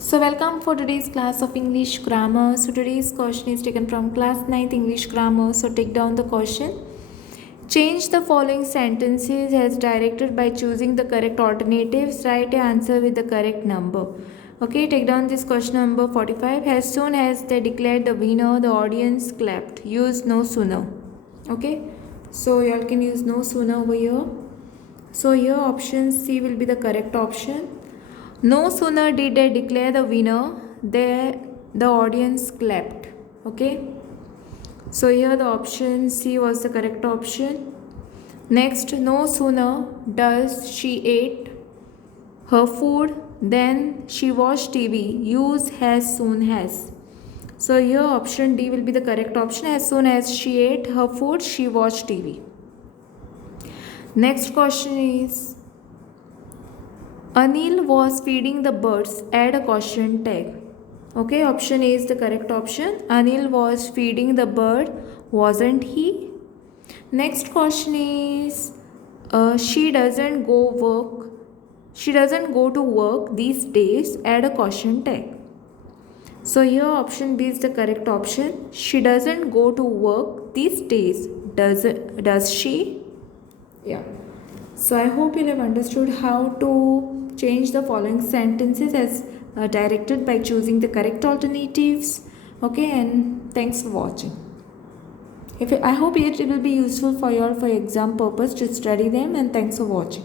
So welcome for today's class of English grammar. So today's question is taken from class 9th English grammar. So take down the question. Change the following sentences as directed by choosing the correct alternatives. Write an answer with the correct number. Okay, take down this question number 45. As soon as they declared the winner, the audience clapped. Use no sooner. Okay, so you all can use no sooner over here. So here option C will be the correct option. No sooner did they declare the winner, the audience clapped. Okay. So here the option C was the correct option. Next, no sooner does she ate her food than she watched TV. Use as soon as. So here option D will be the correct option. As soon as she ate her food, she watched TV. Next question is, Anil was feeding the birds. Add a caution tag. Okay, option A is the correct option. Anil was feeding the bird, wasn't he? Next question is, she doesn't go to work these days. Add a caution tag. So here option B is the correct option. She doesn't go to work these days. Does she? Yeah. So I hope you have understood how to change the following sentences as directed by choosing the correct alternatives. Okay, and thanks for watching. I hope it will be useful for you all for exam purpose to study them, and thanks for watching.